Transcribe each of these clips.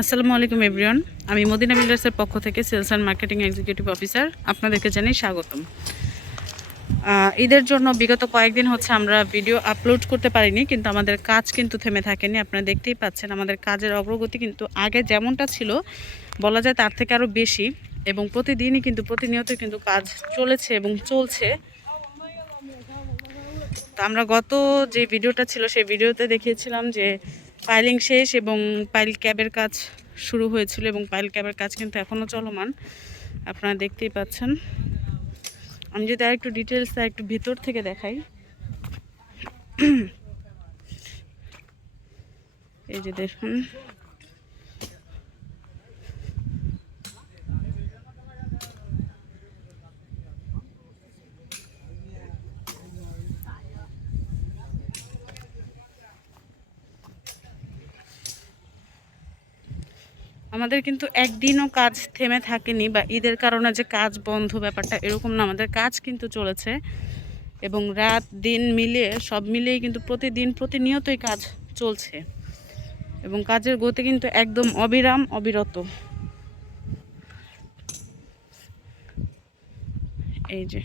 আসসালামু আলাইকুম এভরিওয়ান। আমি মদিনা বিল্ডার্সের পক্ষ থেকে sales and marketing executive officer আপনাদেরকে জানাই স্বাগতম। ঈদের জন্য বিগত কয়েকদিন হচ্ছে আমরা ভিডিও আপলোড করতে পারিনি, কিন্তু আমাদের কাজ কিন্তু থেমে থাকেনি। আপনারা দেখতেই পাচ্ছেন আমাদের কাজের অগ্রগতি কিন্তু আগে যেমনটা ছিল বলা যায় তার থেকে আরও বেশি, এবং প্রতিদিনই কিন্তু প্রতিনিয়তই কিন্তু কাজ চলেছে এবং চলছে। তো আমরা গত যে ভিডিওটা ছিল সেই ভিডিওতে দেখিয়েছিলাম যে পাইলিং শেষ এবং পাইল ক্যাবের কাজ শুরু হয়েছিল, এবং পাইল ক্যাবের কাজ কিন্তু এখনও চলমান, আপনারা দেখতেই পাচ্ছেন। আমি যদি আর একটু ডিটেলস একটু ভিতর থেকে দেখাই, এই যে দেখুন আমাদের কিন্তু একদিনও কাজ থেমে থাকেনি, বা ঈদের কারণে যে কাজ বন্ধ ব্যাপারটা এরকম না। আমাদের কাজ কিন্তু চলেছে এবং রাত দিন মিলিয়ে সব মিলিয়েই কিন্তু প্রতিদিন প্রতিনিয়তই কাজ চলছে, এবং কাজের গতি কিন্তু একদম অবিরাম অবিরত। এই যে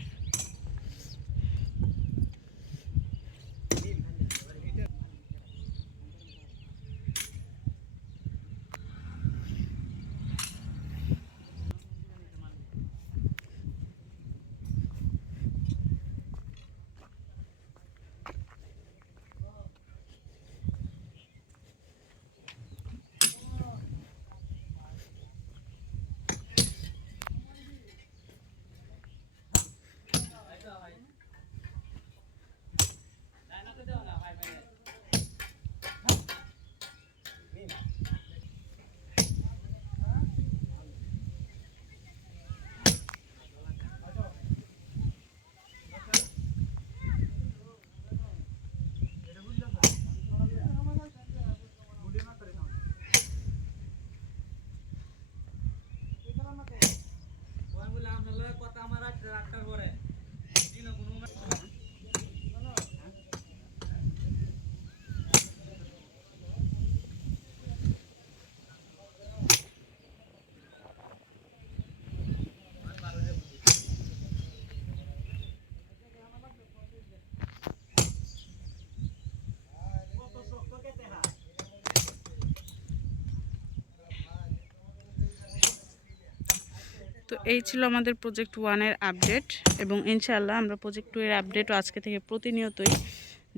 তো এই ছিল আমাদের প্রজেক্ট 1-এর আপডেট, এবং ইনশাআল্লাহ আমরা প্রজেক্ট 2-এর আপডেটও আজকে থেকে প্রতিনিয়তই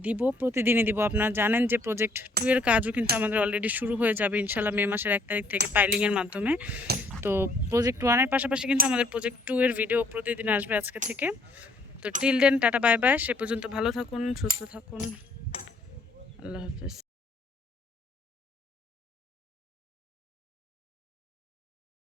দিব, প্রতিদিনই দিব। আপনারা জানেন যে প্রজেক্ট 2-এর কাজও কিন্তু আমাদের অলরেডি শুরু হয়ে যাবে ইনশাআল্লাহ মে মাসের 1 তারিখ থেকে পাইলিংয়ের মাধ্যমে। তো প্রজেক্ট 1-এর পাশাপাশি কিন্তু আমাদের প্রজেক্ট 2-এর ভিডিও প্রতিদিন আসবে আজকে থেকে। তো till then tata bye bye. সে পর্যন্ত ভালো থাকুন, সুস্থ থাকুন, আল্লাহ হাফেজ।